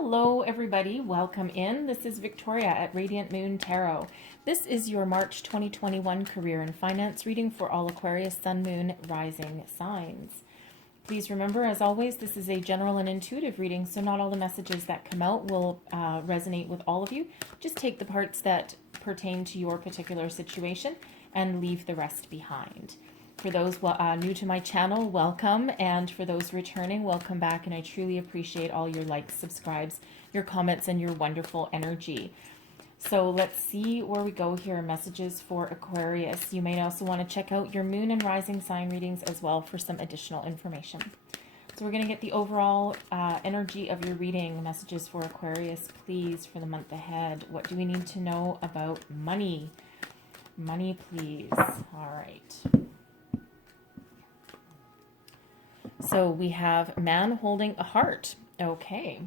Hello everybody, welcome in. This is Victoria at Radiant Moon Tarot. This is your March 2021 career and finance reading for all Aquarius, Sun, Moon, Rising signs. Please remember, as always, this is a general and intuitive reading, so not all the messages that come out will resonate with all of you. Just take the parts that pertain to your particular situation and leave the rest behind. For those new to my channel, welcome. And for those returning, welcome back. And I truly appreciate all your likes, subscribes, your comments, and your wonderful energy. So let's see where we go here. Messages for Aquarius. You may also want to check out your moon and rising sign readings as well for some additional information. So we're going to get the overall energy of your reading. Messages for Aquarius, please, for the month ahead. What do we need to know about money? Money, please. All right. So we have man holding a heart. Okay.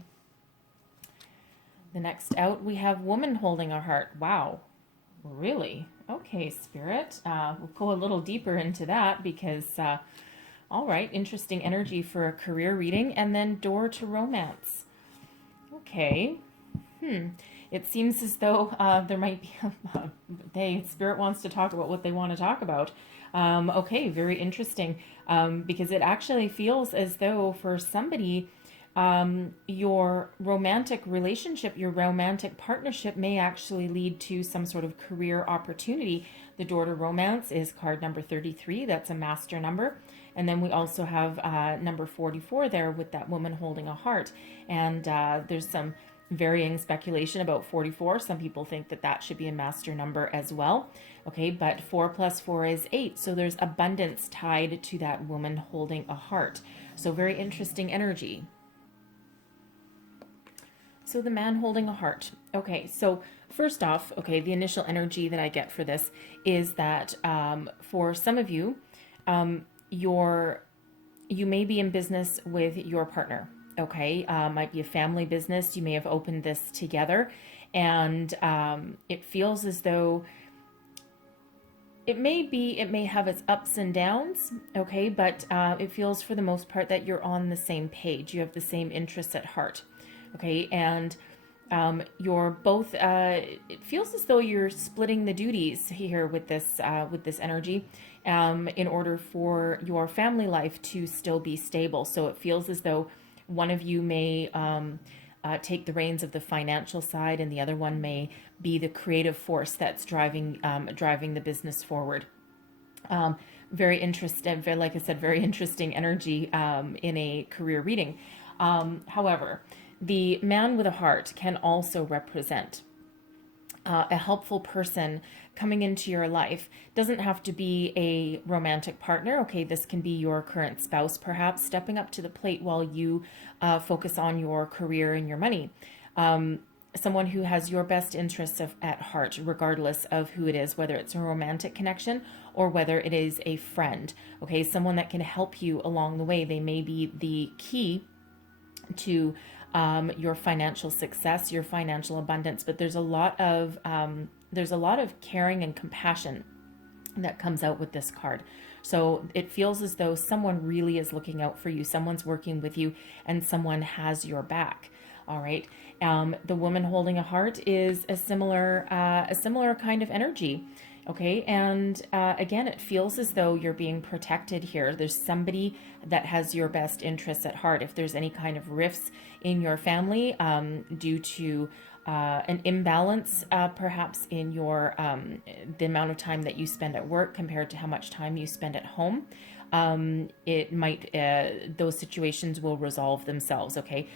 The next out, we have woman holding a heart. Wow. Really? Okay, Spirit. We'll go a little deeper into that because, all right, interesting energy for a career reading. And then door to romance. Okay. It seems as though there might be, Spirit wants to talk about what they want to talk about. Okay, very interesting, because it actually feels as though for somebody, your romantic relationship, your romantic partnership may actually lead to some sort of career opportunity. The door to romance is card number 33. That's a master number. And then we also have number 44 there with that woman holding a heart. And there's some varying speculation about 44. Some people think that that should be a master number as well. Okay, but 4 plus 4 is 8. So there's abundance tied to that woman holding a heart. So very interesting energy. So the man holding a heart. Okay, so first off, okay, the initial energy that I get for this is that for some of you, you may be in business with your partner. Okay, might be a family business. You may have opened this together, and it feels as though it may have its ups and downs. Okay, but it feels for the most part that you're on the same page. You have the same interests at heart. Okay, and you're both. It feels as though you're splitting the duties here with this energy, in order for your family life to still be stable. So it feels as though one of you may take the reins of the financial side, and the other one may be the creative force that's driving the business forward. Very interesting, like I said, very interesting energy in a career reading. However, the man with a heart can also represent a helpful person coming into your life. Doesn't have to be a romantic partner. Okay, this can be your current spouse, perhaps, stepping up to the plate while you focus on your career and your money. Someone who has your best interests at heart, regardless of who it is, whether it's a romantic connection or whether it is a friend. Okay, someone that can help you along the way. They may be the key to your financial success, your financial abundance, but there's a lot of caring and compassion that comes out with this card. So it feels as though someone really is looking out for you, someone's working with you, and someone has your back. All right. The woman holding a heart is a similar kind of energy. Okay, and again, it feels as though you're being protected here. There's somebody that has your best interests at heart. If there's any kind of rifts in your family due to an imbalance, perhaps in your the amount of time that you spend at work compared to how much time you spend at home, it might those situations will resolve themselves. Okay,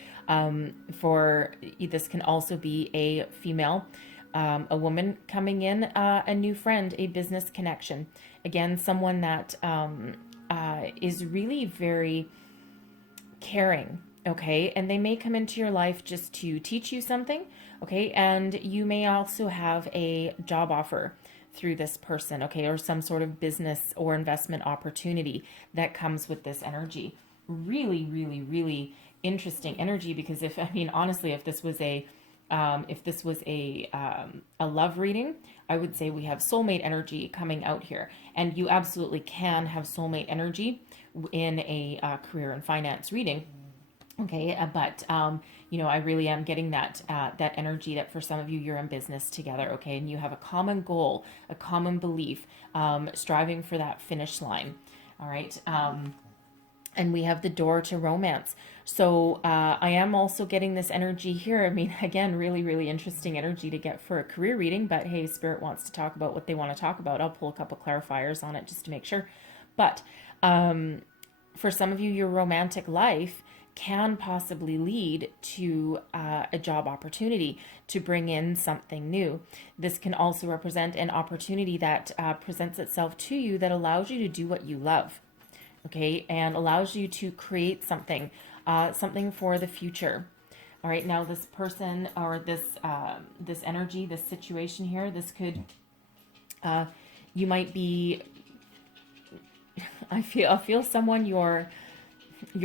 for this can also be a female. A woman coming in, a new friend, a business connection. Again, someone that is really very caring, okay? And they may come into your life just to teach you something, okay? And you may also have a job offer through this person, okay? Or some sort of business or investment opportunity that comes with this energy. Really, really, really interesting energy, because honestly, if this was a love reading, I would say we have soulmate energy coming out here. And you absolutely can have soulmate energy in a career and finance reading. Okay, you know, I really am getting that energy that for some of you, you're in business together, okay, and you have a common goal, a common belief, striving for that finish line. All right, and we have the door to romance. So I am also getting this energy here. I mean, again, really, really interesting energy to get for a career reading. But hey, Spirit wants to talk about what they want to talk about. I'll pull a couple clarifiers on it just to make sure. But for some of you, your romantic life can possibly lead to a job opportunity to bring in something new. This can also represent an opportunity that presents itself to you that allows you to do what you love, okay, and allows you to create something, something for the future. All right, now this person or this energy, this situation here, this could, you might be, I feel someone you're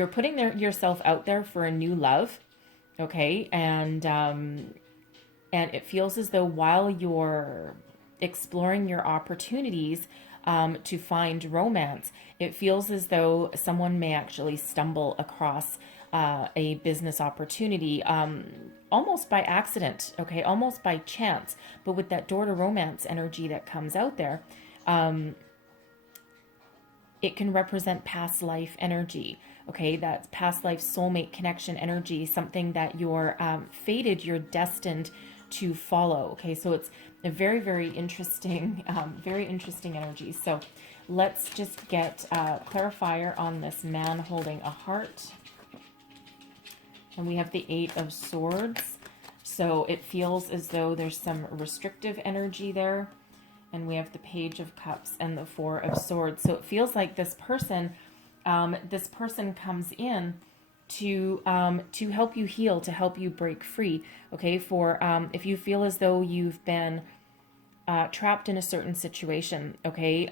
putting yourself out there for a new love, okay, and it feels as though while you're exploring your opportunities to find romance, it feels as though someone may actually stumble across a business opportunity, almost by accident, okay, almost by chance. But with that door to romance energy that comes out there, it can represent past life energy, okay? That's past life soulmate connection energy, something that you're fated, you're destined to follow, okay? So it's a very, very interesting energy. So let's just get a clarifier on this man holding a heart. And we have the Eight of Swords. So it feels as though there's some restrictive energy there. And we have the Page of Cups and the Four of Swords. So it feels like this person comes in to help you heal, to help you break free. Okay, for if you feel as though you've been trapped in a certain situation, okay,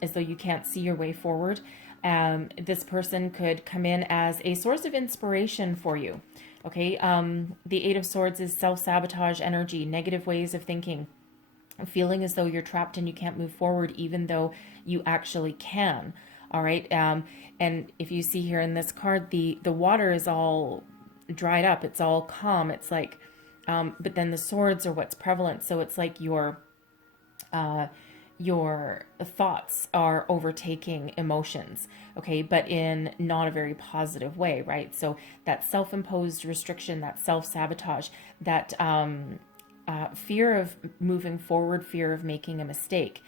as though you can't see your way forward, this person could come in as a source of inspiration for you. Okay, the Eight of Swords is self-sabotage energy, negative ways of thinking, feeling as though you're trapped and you can't move forward even though you actually can. All right, and if you see here in this card, the water is all dried up, it's all calm, it's like but then the swords are what's prevalent, so it's like your thoughts are overtaking emotions, okay, but in not a very positive way, right? So that self-imposed restriction, that self-sabotage, that fear of moving forward, fear of making a mistake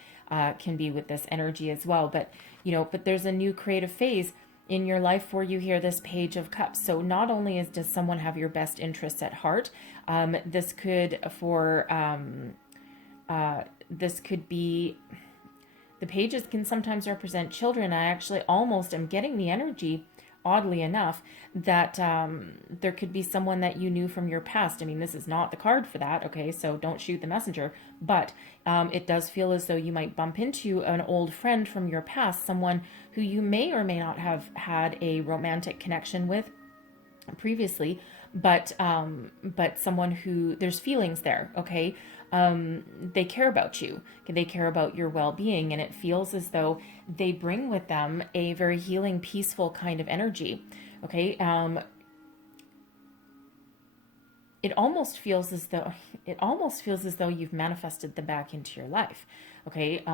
can be with this energy as well. But, you know, but there's a new creative phase in your life for you here, this Page of Cups. So not only does someone have your best interests at heart, this could be, the pages can sometimes represent children. I actually almost am getting the energy, oddly enough, that there could be someone that you knew from your past. I mean, this is not the card for that, okay, so don't shoot the messenger, but it does feel as though you might bump into an old friend from your past, someone who you may or may not have had a romantic connection with previously, but someone who there's feelings there, okay? They care about you, they care about your well-being, and it feels as though they bring with them a very healing, peaceful kind of energy, okay? It almost feels as though you've manifested them back into your life, okay?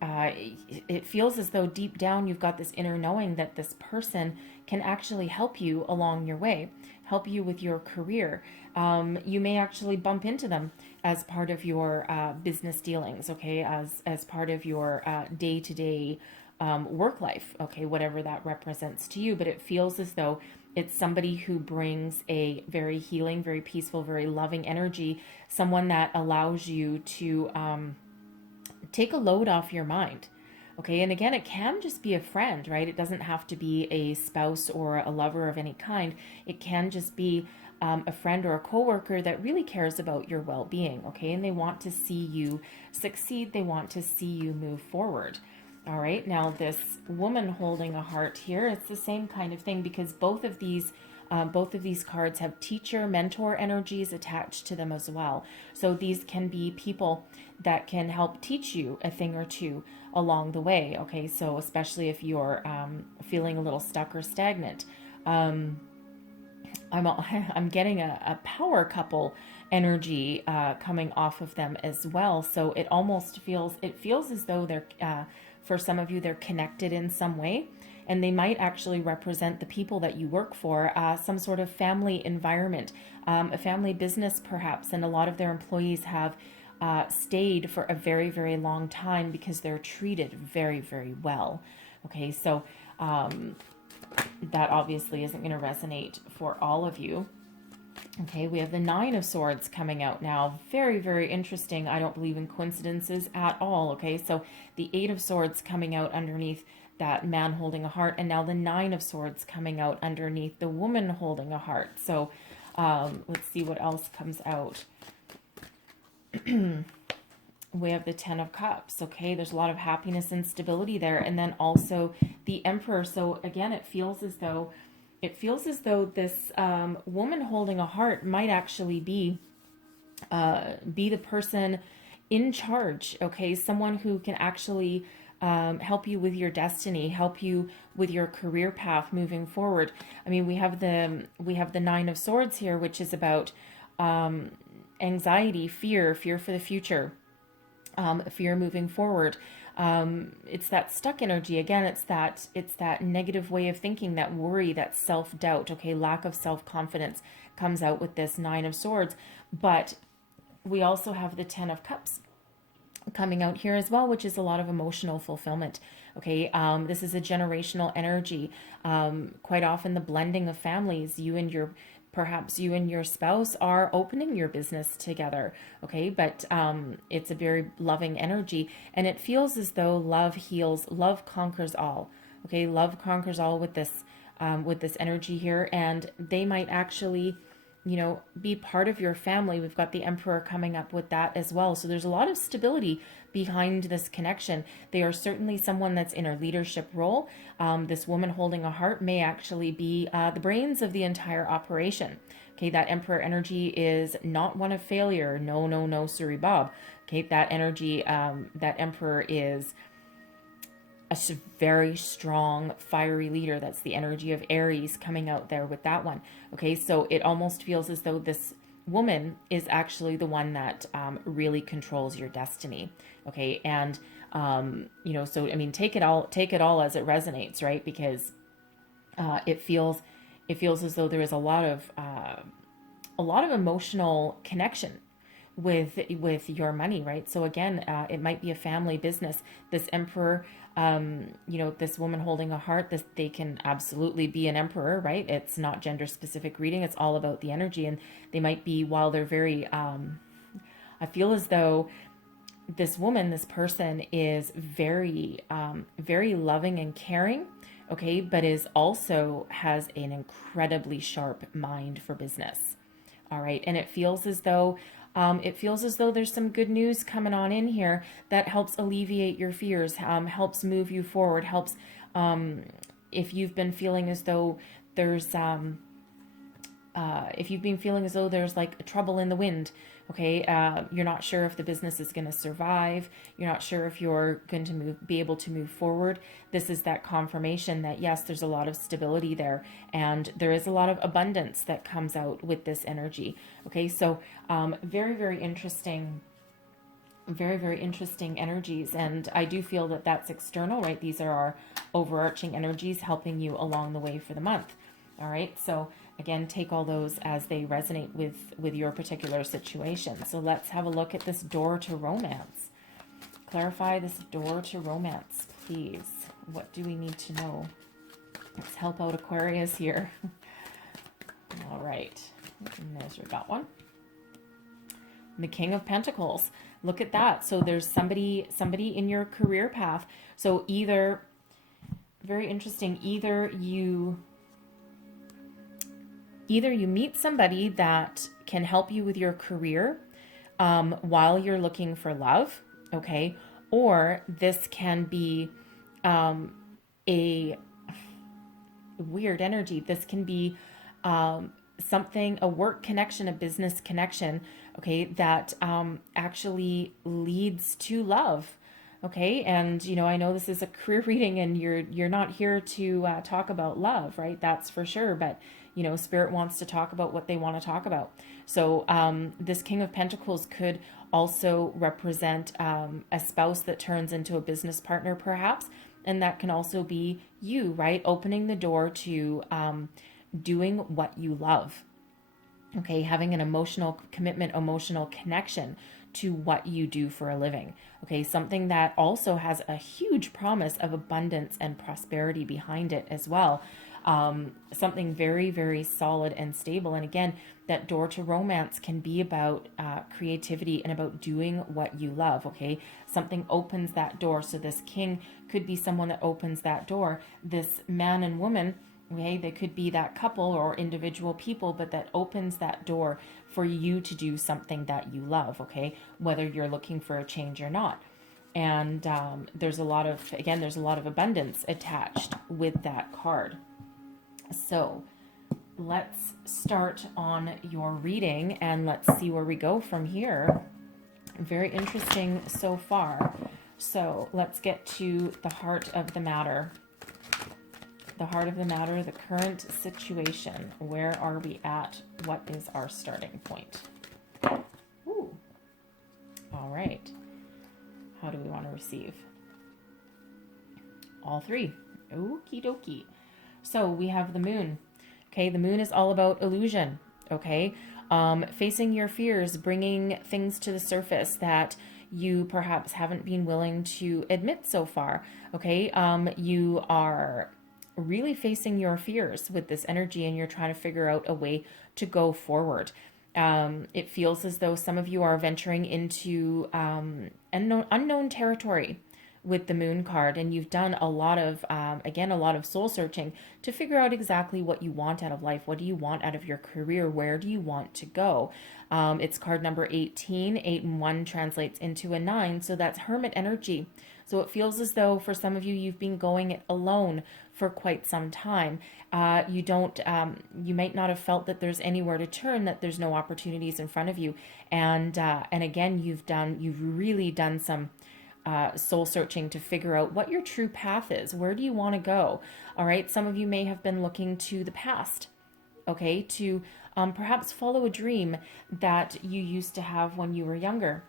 It feels as though deep down you've got this inner knowing that this person can actually help you along your way, help you with your career. You may actually bump into them as part of your business dealings, okay, as part of your day-to-day work life, okay, whatever that represents to you. But it feels as though it's somebody who brings a very healing, very peaceful, very loving energy, someone that allows you to take a load off your mind. Okay, and again, it can just be a friend, right? It doesn't have to be a spouse or a lover of any kind. It can just be a friend or a coworker that really cares about your well-being, okay? And they want to see you succeed. They want to see you move forward. All right, now this woman holding a heart here, it's the same kind of thing, because both of these cards have teacher, mentor energies attached to them as well. So these can be people that can help teach you a thing or two along the way, okay? So especially if you're feeling a little stuck or stagnant. I'm getting a power couple energy coming off of them as well. So it almost feels, it feels as though they're, for some of you, they're connected in some way. And they might actually represent the people that you work for, some sort of family environment, a family business perhaps. And a lot of their employees have stayed for a very, very long time because they're treated very, very well. Okay, so that obviously isn't going to resonate for all of you. Okay, we have the Nine of Swords coming out now. Very, very interesting. I don't believe in coincidences at all. Okay, so the Eight of Swords coming out underneath that man holding a heart, and now the Nine of Swords coming out underneath the woman holding a heart. So let's see what else comes out. We have the Ten of Cups. Okay, there's a lot of happiness and stability there, and then also the Emperor. So again, it feels as though this woman holding a heart might actually be the person in charge. Okay, someone who can actually help you with your destiny, help you with your career path moving forward. I mean, we have the Nine of Swords here, which is about anxiety, fear for the future. Fear moving forward. It's that stuck energy. Again, it's that negative way of thinking, that worry, that self-doubt, okay, lack of self-confidence comes out with this Nine of Swords. But we also have the Ten of Cups coming out here as well, which is a lot of emotional fulfillment. Okay, this is a generational energy. Quite often the blending of families, perhaps you and your spouse are opening your business together, okay? But it's a very loving energy, and it feels as though love heals, love conquers all, okay? Love conquers all with this energy here, and they might actually, be part of your family. We've got the Emperor coming up with that as well. So there's a lot of stability behind this connection. They are certainly someone that's in a leadership role. This woman holding a heart may actually be the brains of the entire operation. Okay, that Emperor energy is not one of failure. No, no, no, sorry, Bob. Okay, that energy, that Emperor is a very strong, fiery leader. That's the energy of Aries coming out there with that one. Okay, so it almost feels as though this woman is actually the one that really controls your destiny. Okay, and so I mean, take it all as it resonates, right? Because it feels as though there is a lot of emotional connection with your money, right? So again, it might be a family business. This Emperor, this woman holding a heart, they can absolutely be an emperor, right? It's not gender specific reading. It's all about the energy. And they might be, while they're very, I feel as though this person is very, very loving and caring. Okay. But has an incredibly sharp mind for business. All right. And it feels as though there's some good news coming on in here that helps alleviate your fears, helps move you forward, helps if you've been feeling as though there's like trouble in the wind. Okay, you're not sure if the business is going to survive. You're not sure if you're going to be able to move forward. This is that confirmation that yes, there's a lot of stability there, and there is a lot of abundance that comes out with this energy. Okay, so very, very interesting. Very, very interesting energies, and I do feel that that's external, right? These are our overarching energies helping you along the way for the month. All right, so again, take all those as they resonate with your particular situation. So let's have a look at this door to romance. Clarify this door to romance, please. What do we need to know? Let's help out Aquarius here. All right, and there's we got one. The King of Pentacles. Look at that. So there's somebody in your career path. So very interesting, either you meet somebody that can help you with your career while you're looking for love, okay? Or this can be a weird energy. This can be a work connection, a business connection, okay, that actually leads to love. Okay, and I know this is a career reading, and you're not here to talk about love, right? That's for sure. But You know, Spirit wants to talk about what they want to talk about. So this King of Pentacles could also represent a spouse that turns into a business partner, perhaps. And that can also be you, right? Opening the door to doing what you love. Okay, having an emotional commitment, emotional connection to what you do for a living. Okay, something that also has a huge promise of abundance and prosperity behind it as well. Something very, very solid and stable. And again, that door to romance can be about creativity and about doing what you love. Okay, something opens that door. So this king could be someone that opens that door. This man and woman, okay, they could be that couple or individual people, but that opens that door for you to do something that you love, okay, whether you're looking for a change or not. And there's a lot of abundance attached with that card. So let's start on your reading and let's see where we go from here. Very interesting so far. So let's get to the heart of the matter. The heart of the matter, the current situation. Where are we at? What is our starting point? Ooh. All right. How do we want to receive? All three. Okie dokie. So we have the moon. Okay, the moon is all about illusion. Okay, facing your fears, bringing things to the surface that you perhaps haven't been willing to admit so far. Okay, you are really facing your fears with this energy and you're trying to figure out a way to go forward. It feels as though some of you are venturing into unknown territory with the moon card, and you've done a lot of soul searching to figure out exactly what you want out of life. What do you want out of your career? Where do you want to go? It's card number 18. 8 and 1 translates into a 9, so that's hermit energy. So it feels as though for some of you, you've been going it alone for quite some time. You might not have felt that there's anywhere to turn, that there's no opportunities in front of you. And again, you've really done some soul searching to figure out what your true path is. Where do you want to go? All right. Some of you may have been looking to the past, okay, to perhaps follow a dream that you used to have when you were younger.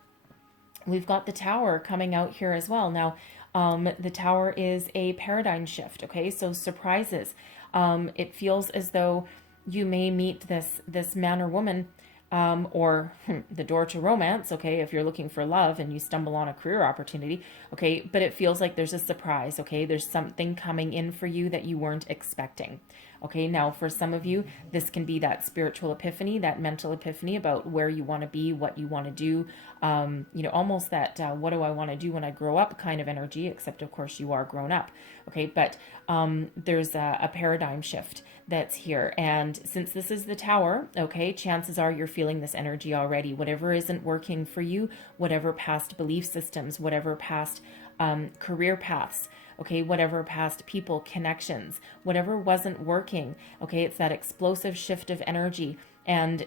We've got the Tower coming out here as well. Now, the Tower is a paradigm shift. Okay. So surprises. It feels as though you may meet this man or woman, or the door to romance, okay, if you're looking for love and you stumble on a career opportunity, okay, but it feels like there's a surprise, okay, there's something coming in for you that you weren't expecting, okay. Now, for some of you, this can be that spiritual epiphany, that mental epiphany about where you want to be, what you want to do, almost that what do I want to do when I grow up kind of energy, except of course you are grown up, okay, but there's a paradigm shift that's here. And since this is the Tower, okay, chances are you're feeling this energy already. Whatever isn't working for you, whatever past belief systems, whatever past career paths, okay, whatever past people, connections, whatever wasn't working, okay, it's that explosive shift of energy. And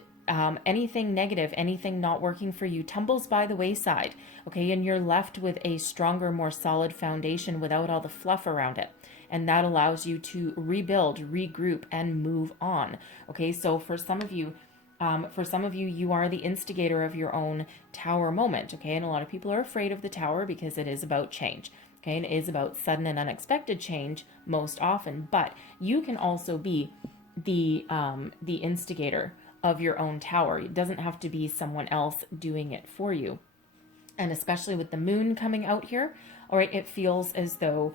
anything negative, anything not working for you tumbles by the wayside, okay, and you're left with a stronger, more solid foundation without all the fluff around it. And that allows you to rebuild, regroup, and move on. Okay, so for some of you, you are the instigator of your own Tower moment. Okay, and a lot of people are afraid of the Tower because it is about change. Okay, and it is about sudden and unexpected change most often. But you can also be the instigator of your own Tower. It doesn't have to be someone else doing it for you. And especially with the moon coming out here, all right, it feels as though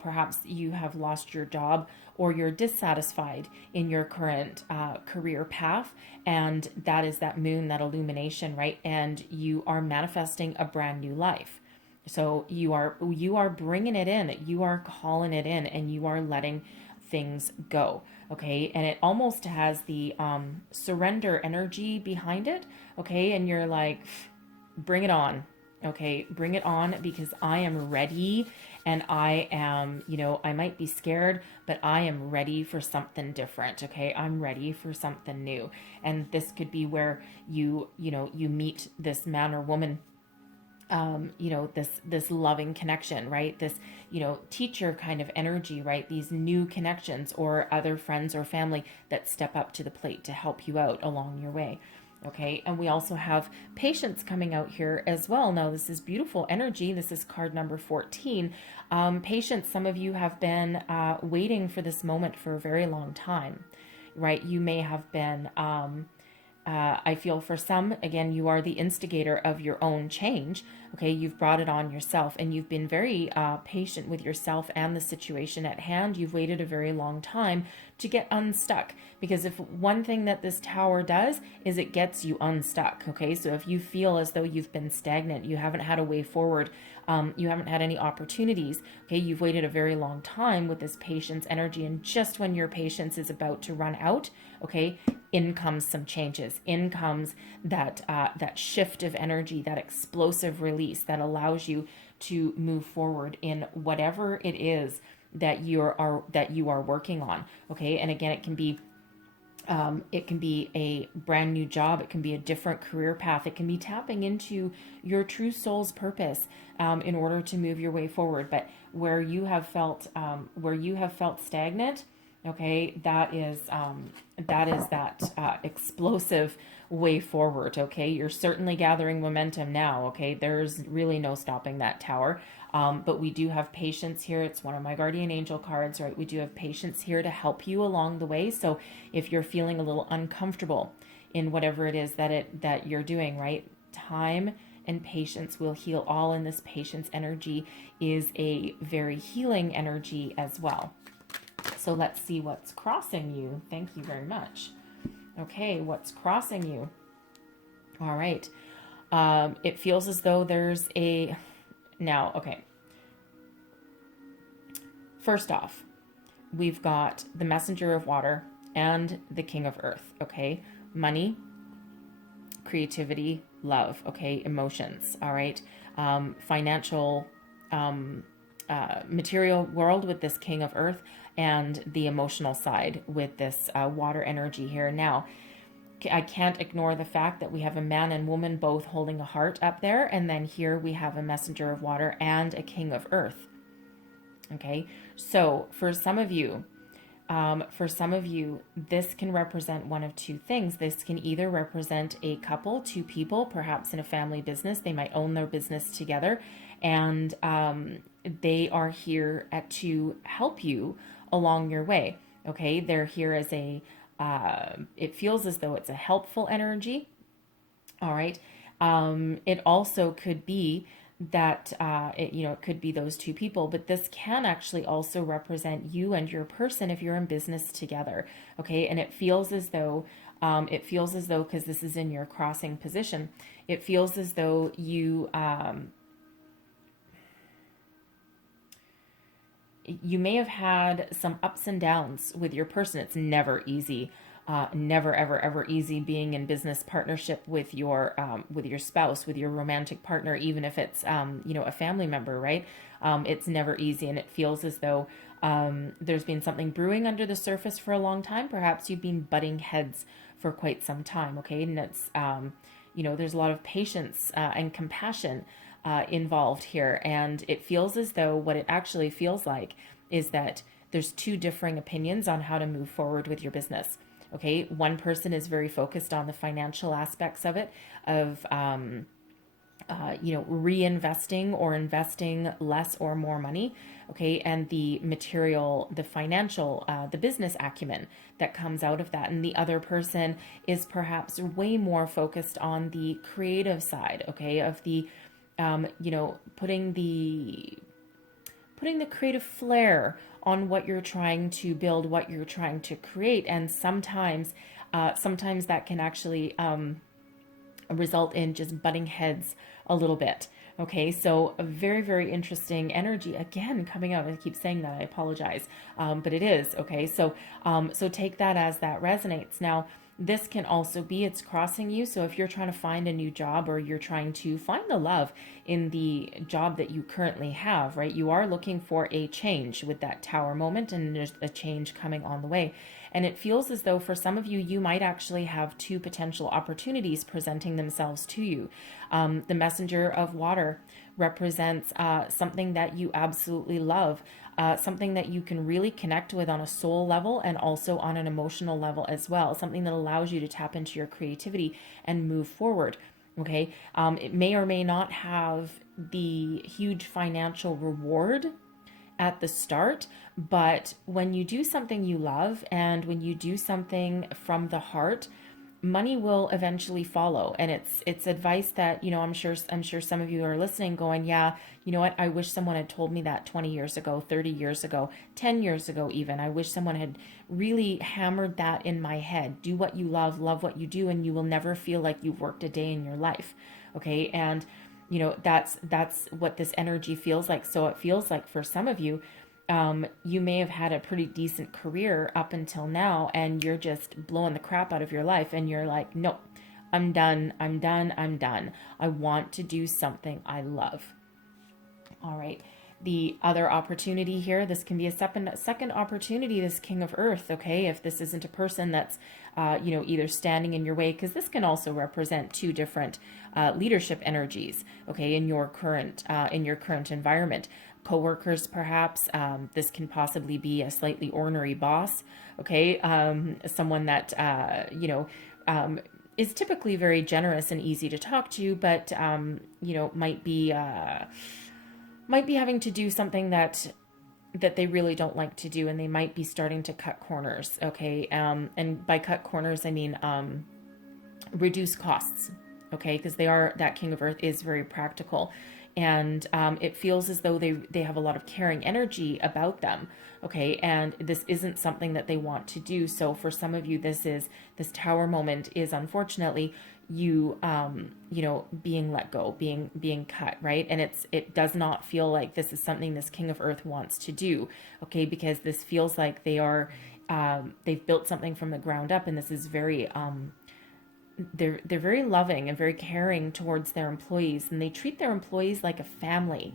perhaps you have lost your job or you're dissatisfied in your current career path. And that is that moon, that illumination, right? And you are manifesting a brand new life. So you are bringing it in, you are calling it in, and you are letting things go. Okay. And it almost has the surrender energy behind it. Okay. And you're like, bring it on. Okay, bring it on, because I am ready, and I am, I might be scared, but I am ready for something different. Okay, I'm ready for something new. And this could be where you meet this man or woman you know, this loving connection, right? This, you know, teacher kind of energy, right? These new connections or other friends or family that step up to the plate to help you out along your way. Okay, and we also have patience coming out here as well. Now, this is beautiful energy. This is card number 14. Patience, some of you have been waiting for this moment for a very long time, right? You may have been I feel for some, again, you are the instigator of your own change. Okay, you've brought it on yourself, and you've been very patient with yourself and the situation at hand. You've waited a very long time to get unstuck, because if one thing that this tower does is it gets you unstuck. Okay, so if you feel as though you've been stagnant, you haven't had a way forward, you haven't had any opportunities, okay, you've waited a very long time with this patience energy, and just when your patience is about to run out, okay, in comes some changes. In comes that that shift of energy, that explosive release that allows you to move forward in whatever it is that you are working on. Okay, and again, it can be a brand new job. It can be a different career path. It can be tapping into your true soul's purpose in order to move your way forward. But where you have felt stagnant, okay, that is that explosive way forward. Okay, you're certainly gathering momentum now. Okay, there's really no stopping that tower. But we do have patience here. It's one of my guardian angel cards, right? We do have patience here to help you along the way. So if you're feeling a little uncomfortable in whatever it is that you're doing, right? Time and patience will heal all, and this patience energy is a very healing energy as well. So let's see what's crossing you. Thank you very much. Okay, what's crossing you? All right. It feels as though there's a... Now, okay. First off, we've got the Messenger of Water and the King of Earth, okay? Money, creativity, love, okay? Emotions, all right? Financial, material world with this King of Earth, and the emotional side with this water energy here. Now, I can't ignore the fact that we have a man and woman both holding a heart up there, and then here we have a Messenger of Water and a King of Earth. Okay, so for some of you, this can represent one of two things. This can either represent a couple, two people, perhaps in a family business. They might own their business together, and they are here to help you along your way. Okay, they're here as a it feels as though it's a helpful energy. All right. It also could be that it could be those two people, but this can actually also represent you and your person if you're in business together. Okay, and it feels as though because this is in your crossing position, it feels as though you may have had some ups and downs with your person. It's never easy. Never, ever, ever easy being in business partnership with your spouse, with your romantic partner, even if it's, a family member, right? It's never easy. And it feels as though there's been something brewing under the surface for a long time. Perhaps you've been butting heads for quite some time. Okay. And it's, there's a lot of patience and compassion involved here. And it feels as though what it actually feels like is that there's two differing opinions on how to move forward with your business. Okay, one person is very focused on the financial aspects of it, of reinvesting or investing less or more money. Okay, and the material, the financial, the business acumen that comes out of that. And the other person is perhaps way more focused on the creative side. Okay, of the putting the creative flair on what you're trying to build, what you're trying to create. And sometimes that can actually result in just butting heads a little bit. Okay, so a very, very interesting energy again coming out. I keep saying that, I apologize, but it is. Okay, so take that as that resonates. Now, this can also be, it's crossing you. So if you're trying to find a new job, or you're trying to find the love in the job that you currently have, right? You are looking for a change with that tower moment, and there's a change coming on the way. And it feels as though for some of you, you might actually have two potential opportunities presenting themselves to you. The messenger of water represents something that you absolutely love, something that you can really connect with on a soul level and also on an emotional level as well, something that allows you to tap into your creativity and move forward. Okay, it may or may not have the huge financial reward at the start, but when you do something you love and when you do something from the heart, money will eventually follow. And it's advice that, you know, I'm sure some of you are listening going, yeah, you know what, I wish someone had told me that 20 years ago, 30 years ago, 10 years ago even. I wish someone had really hammered that in my head. Do what you love what you do, and you will never feel like you've worked a day in your life. Okay? And you know, that's what this energy feels like. So it feels like for some of you, you may have had a pretty decent career up until now, and you're just blowing the crap out of your life, and you're like, nope, I'm done. I want to do something I love. All right. The other opportunity here, this can be a second opportunity, this King of Earth, okay? If this isn't a person that's, you know, either standing in your way, because this can also represent two different leadership energies, okay, in your current environment. Coworkers, perhaps. This can possibly be a slightly ornery boss, okay? Someone that, you know, is typically very generous and easy to talk to, but, you know, might be having to do something that they really don't like to do, and they might be starting to cut corners, okay? And by cut corners, I mean reduce costs, okay? Because that King of Earth is very practical, and it feels as though they have a lot of caring energy about them, okay? And this isn't something that they want to do. So for some of you, this Tower moment is unfortunately you you know, being let go, being cut, right? And it does not feel like this is something this King of Earth wants to do, okay? Because this feels like they've built something from the ground up, and this is very they're very loving and very caring towards their employees, and they treat their employees like a family,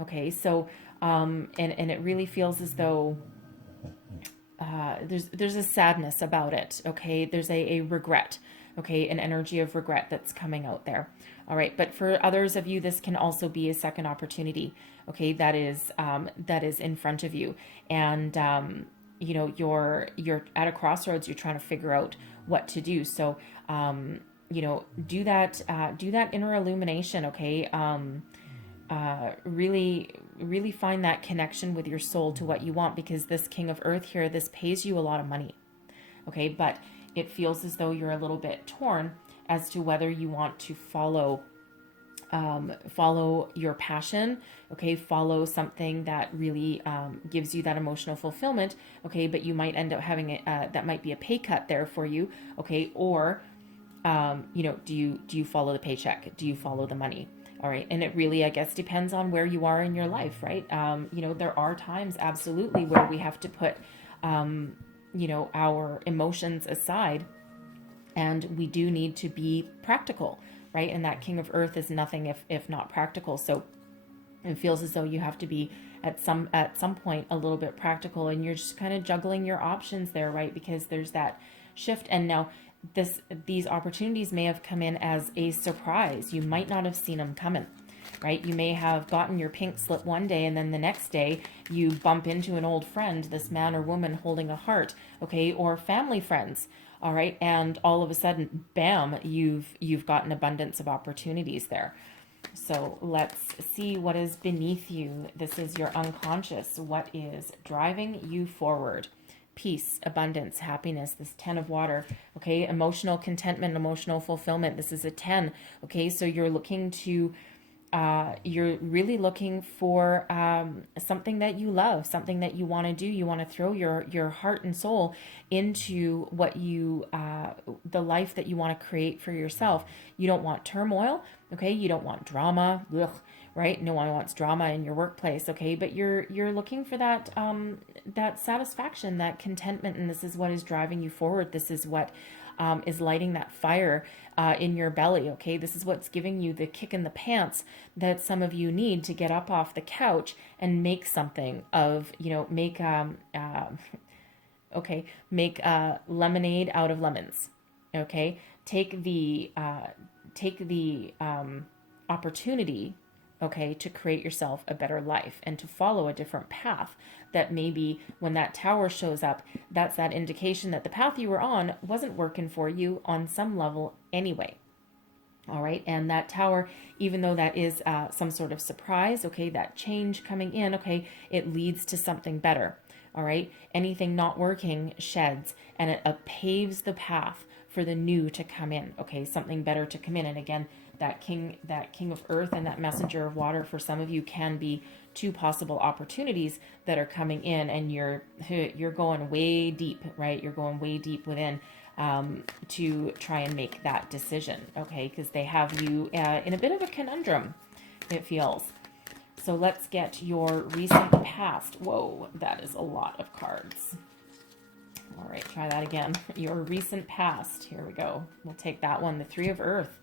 okay? So and it really feels as though there's a sadness about it, okay? There's a regret, okay, an energy of regret that's coming out there. All right, but for others of you, this can also be a second opportunity, okay, that is in front of you, and you know, you're at a crossroads. You're trying to figure out what to do. So you know, do that inner illumination, okay? Really find that connection with your soul to what you want, because this King of Earth here, this pays you a lot of money, okay? But it feels as though you're a little bit torn as to whether you want to follow your passion, okay? Follow something that really gives you that emotional fulfillment, okay? But you might end up having that might be a pay cut there for you, okay? Or you know, do you follow the paycheck? Do you follow the money? All right. And it really, I guess, depends on where you are in your life, right? You know, there are times absolutely where we have to put, you know, our emotions aside, and we do need to be practical, right? And that King of Earth is nothing if not practical. So it feels as though you have to be at some point a little bit practical, and you're just kind of juggling your options there, right? Because there's that shift. And now these opportunities may have come in as a surprise. You might not have seen them coming, right? You may have gotten your pink slip one day, and then the next day you bump into an old friend, this man or woman holding a heart, okay, or family friends, all right, and all of a sudden, bam, you've got an abundance of opportunities there. So let's see what is beneath you. This is your unconscious. What is driving you forward? Peace, abundance, happiness, this 10 of water, okay? Emotional contentment, emotional fulfillment. This is a 10, okay? So you're looking to, you're really looking for something that you love, something that you want to do. You want to throw your heart and soul into what you, the life that you want to create for yourself. You don't want turmoil, okay? You don't want drama, ugh, right? No one wants drama in your workplace, okay? But you're looking for that that satisfaction, that contentment, and this is what is driving you forward. This is what is lighting that fire in your belly, okay? This is what's giving you the kick in the pants that some of you need to get up off the couch and make something of, you know, make Okay, make lemonade out of lemons. Okay, take the opportunity, okay, to create yourself a better life and to follow a different path. That maybe when that tower shows up, that's that indication that the path you were on wasn't working for you on some level anyway. All right. And that tower, even though that is some sort of surprise, okay, that change coming in, okay, it leads to something better. All right. Anything not working sheds, and it paves the path for the new to come in. Okay. Something better to come in. And again, that king of earth and that messenger of water for some of you can be two possible opportunities that are coming in, and you're going way deep, right? You're going way deep within to try and make that decision, okay? Because they have you in a bit of a conundrum, it feels. So let's get your recent past. Whoa, that is a lot of cards. All right, try that again. Your recent past. Here we go. We'll take that one, the Three of Earth.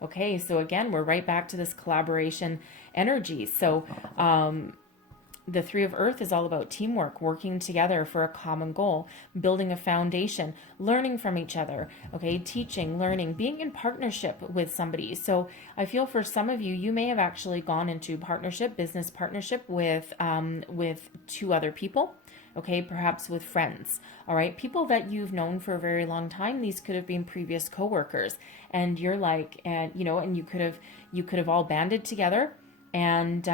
Okay, so again, we're right back to this collaboration energy. So the Three of Earth is all about teamwork, working together for a common goal, building a foundation, learning from each other, okay, teaching, learning, being in partnership with somebody. So I feel for some of you, you may have actually gone into partnership, business partnership with two other people. Okay, perhaps with friends, all right, people that you've known for a very long time. These could have been previous coworkers, and you're like, and and you could have all banded together and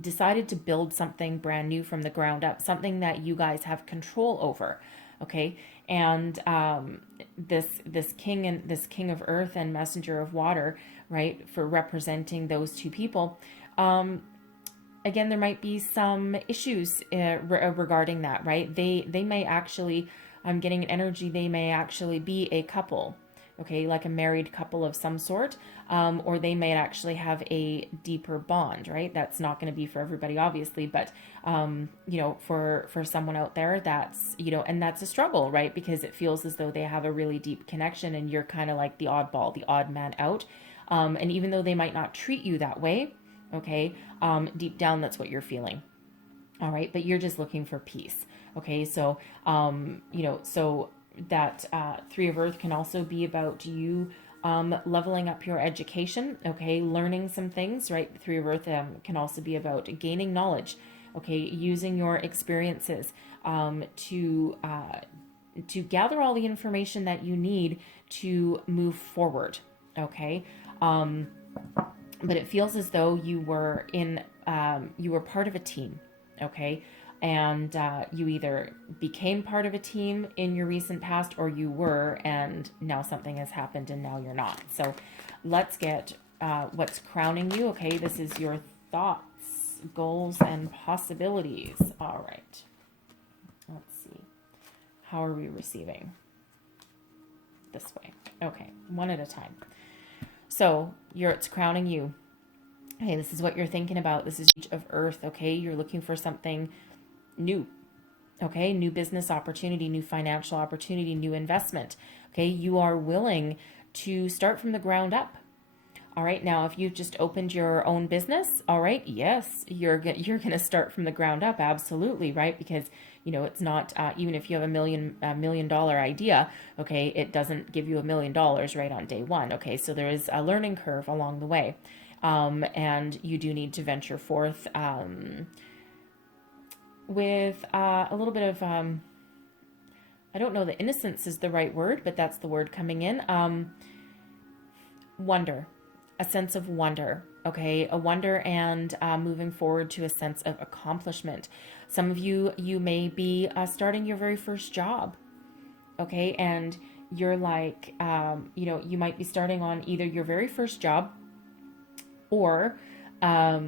decided to build something brand new from the ground up, something that you guys have control over, okay? And this king of earth and messenger of water, right, for representing those two people. Again, there might be some issues regarding that, right? They may actually, I'm getting an energy, they may actually be a couple, okay, like a married couple of some sort, or they may actually have a deeper bond, right? That's not going to be for everybody, obviously, but for someone out there, that's and that's a struggle, right? Because it feels as though they have a really deep connection, and you're kind of like the oddball, the odd man out, and even though they might not treat you that way, okay, deep down, that's what you're feeling. All right. But you're just looking for peace. Okay. So, so that Three of Earth can also be about you leveling up your education. Okay. Learning some things, right? Three of Earth can also be about gaining knowledge. Okay. Using your experiences to gather all the information that you need to move forward. Okay. But it feels as though you were part of a team, okay? And you either became part of a team in your recent past, or you were, and now something has happened and now you're not. So let's get what's crowning you, okay? This is your thoughts, goals, and possibilities. All right. Let's see. How are we receiving? This way. Okay, one at a time. So it's crowning you. Okay, this is what you're thinking about. This is of Earth. Okay, you're looking for something new. Okay, new business opportunity, new financial opportunity, new investment. Okay, you are willing to start from the ground up. All right, now if you've just opened your own business, all right, yes, you're going to start from the ground up, absolutely, right? Because it's not even if you have $1 million idea, okay, it doesn't give you $1 million right on day one. Okay, so there is a learning curve along the way, and you do need to venture forth with a little bit of I don't know that innocence is the right word, but that's the word coming in. Wonder. A sense of wonder, okay? A wonder and moving forward to a sense of accomplishment. Some of you may be starting your very first job, okay? And you're like, you might be starting on either your very first job or a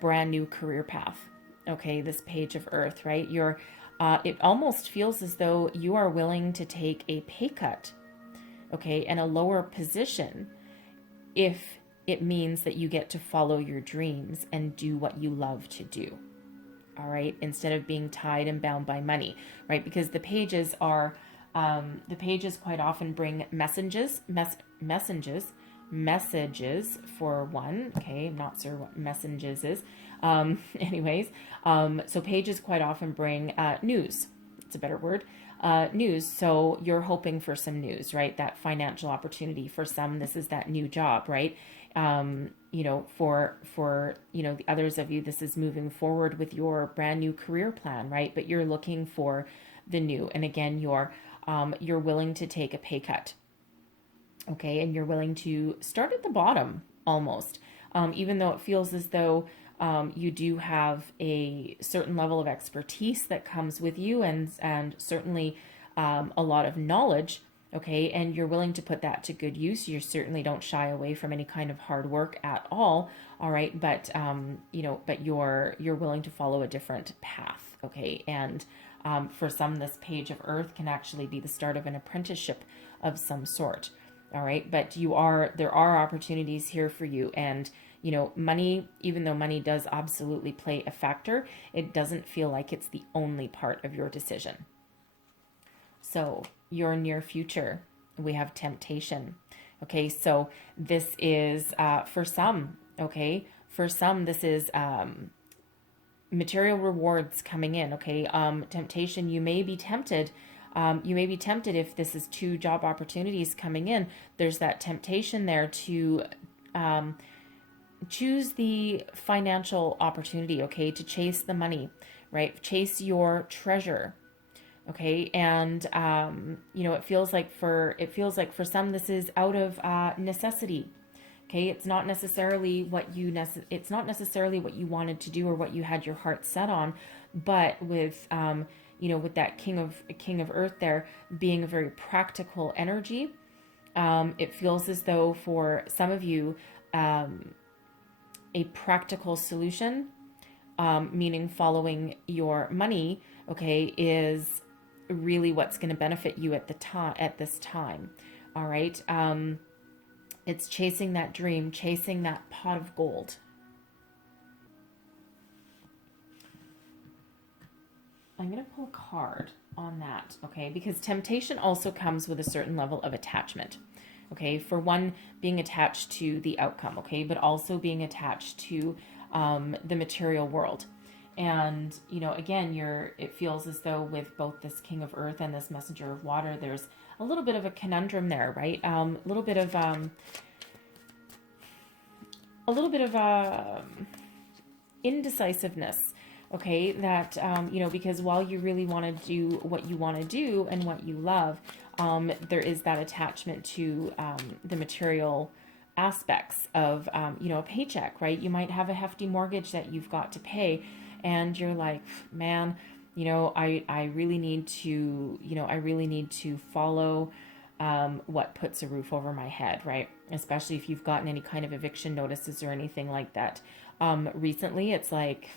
brand new career path, okay? This page of Earth, right? It almost feels as though you are willing to take a pay cut, okay? And a lower position if it means that you get to follow your dreams and do what you love to do, all right, instead of being tied and bound by money, right? Because the pages quite often bring messages, messages for one. Okay, I'm not sure what messages is. Anyways, so pages quite often bring news. It's a better word. News. So you're hoping for some news, right? That financial opportunity. For some, this is that new job, right? You know, for you know, the others of you, this is moving forward with your brand new career plan, right? But you're looking for the new, and again, you're willing to take a pay cut, okay, and you're willing to start at the bottom almost, even though it feels as though you do have a certain level of expertise that comes with you, and certainly a lot of knowledge. Okay, and you're willing to put that to good use. You certainly don't shy away from any kind of hard work at all. All right, but you know, but you're willing to follow a different path. Okay, and for some, this page of Earth can actually be the start of an apprenticeship of some sort. All right, but there are opportunities here for you, and you know, money, even though money does absolutely play a factor, it doesn't feel like it's the only part of your decision. So your near future, we have temptation. Okay, so this is for some, okay, for some, this is material rewards coming in. Okay, temptation, you may be tempted. You may be tempted if this is 2 job opportunities coming in. There's that temptation there to choose the financial opportunity, okay, to chase the money, right? Chase your treasure. Okay, and you know, it feels like for some, this is out of necessity. Okay, it's not necessarily what you wanted to do or what you had your heart set on, but with you know, with that King of Earth there being a very practical energy, it feels as though for some of you, a practical solution, meaning following your money, okay, is really what's going to benefit you at this time. All right, it's chasing that dream, chasing that pot of gold. I'm going to pull a card on that, okay, because temptation also comes with a certain level of attachment. Okay, for one, being attached to the outcome, okay, but also being attached to the material world. And, you know, again, it feels as though with both this King of Earth and this Messenger of Water, there's a little bit of a conundrum there, right? A little bit of indecisiveness, okay? That, you know, because while you really want to do what you want to do and what you love, there is that attachment to the material aspects of, you know, a paycheck, right? You might have a hefty mortgage that you've got to pay, and you're like, man, you know, I really need to follow what puts a roof over my head, right? Especially if you've gotten any kind of eviction notices or anything like that. Recently, it's like,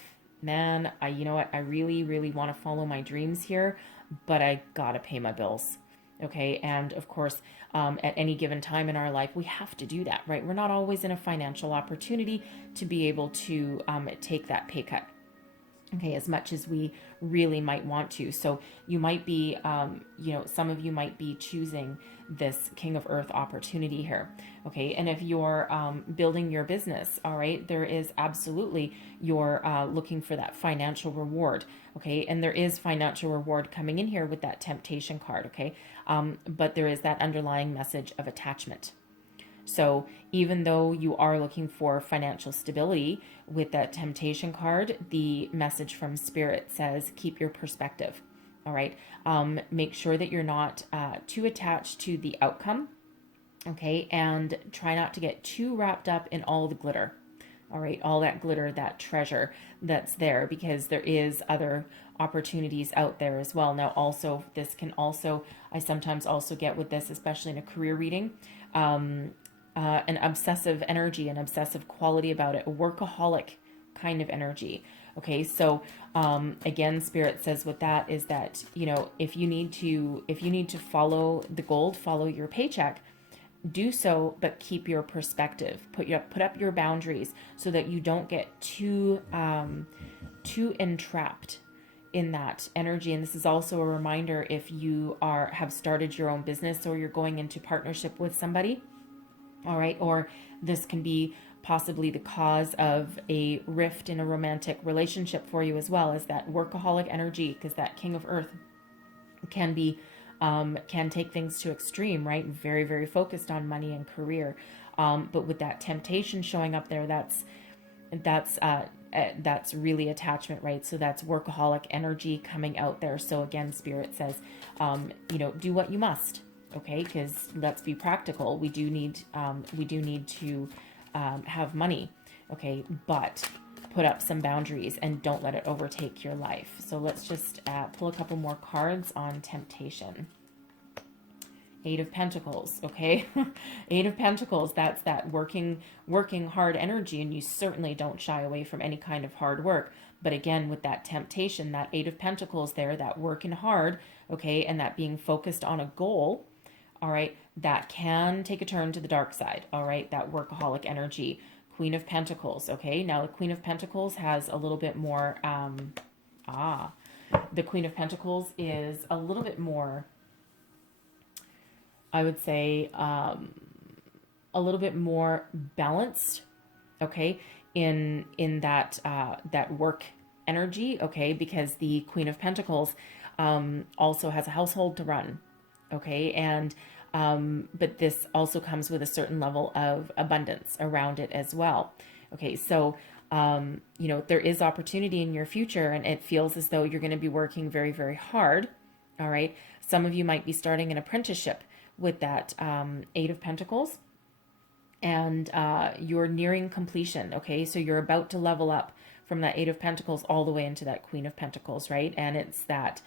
man, you know what? I really, really want to follow my dreams here, but I gotta pay my bills. Okay, and of course, at any given time in our life, we have to do that, right? We're not always in a financial opportunity to be able to take that pay cut, okay, as much as we really might want to. So you might be, you know, some of you might be choosing this King of Earth opportunity here, okay? And if you're building your business, all right, there is absolutely, you're looking for that financial reward, okay? And there is financial reward coming in here with that temptation card, okay? But there is that underlying message of attachment. So even though you are looking for financial stability with that temptation card, the message from Spirit says, keep your perspective. All right. Make sure that you're not too attached to the outcome. Okay. And try not to get too wrapped up in all the glitter. All right. All that glitter, that treasure that's there, because there is other opportunities out there as well. Now, also, this can also, I sometimes also get with this, especially in a career reading, an obsessive energy, an obsessive quality about it, a workaholic kind of energy. Okay, so again, Spirit says with that is that, you know, if you need to follow the gold, follow your paycheck, do so, but keep your perspective. Put up your boundaries so that you don't get too entrapped in that energy. And this is also a reminder, if you have started your own business or you're going into partnership with somebody, All right. Or this can be possibly the cause of a rift in a romantic relationship for you as well, as that workaholic energy, because that King of Earth can be can take things to extreme, right? Very, very focused on money and career. But with that temptation showing up there, that's that's really attachment, right? So that's workaholic energy coming out there. So again, Spirit says, you know, do what you must, okay? Because let's be practical. We do need to have money, okay? But put up some boundaries and don't let it overtake your life. So let's just pull a couple more cards on temptation. Eight of Pentacles, okay? Eight of Pentacles, that's that working hard energy, and you certainly don't shy away from any kind of hard work. But again, with that temptation, that Eight of Pentacles there, that working hard, okay, and that being focused on a goal, all right, that can take a turn to the dark side, all right? That workaholic energy. Queen of Pentacles, okay? Now, the Queen of Pentacles has a little bit more, the Queen of Pentacles is a little bit more, I would say, a little bit more balanced, okay, in that that work energy, okay, because the Queen of Pentacles also has a household to run, okay, and but this also comes with a certain level of abundance around it as well, okay. So you know, there is opportunity in your future, and it feels as though you're going to be working very, very hard, all right. Some of you might be starting an apprenticeship with that Eight of Pentacles, and you're nearing completion, okay? So you're about to level up from that Eight of Pentacles all the way into that Queen of Pentacles, right? And it's that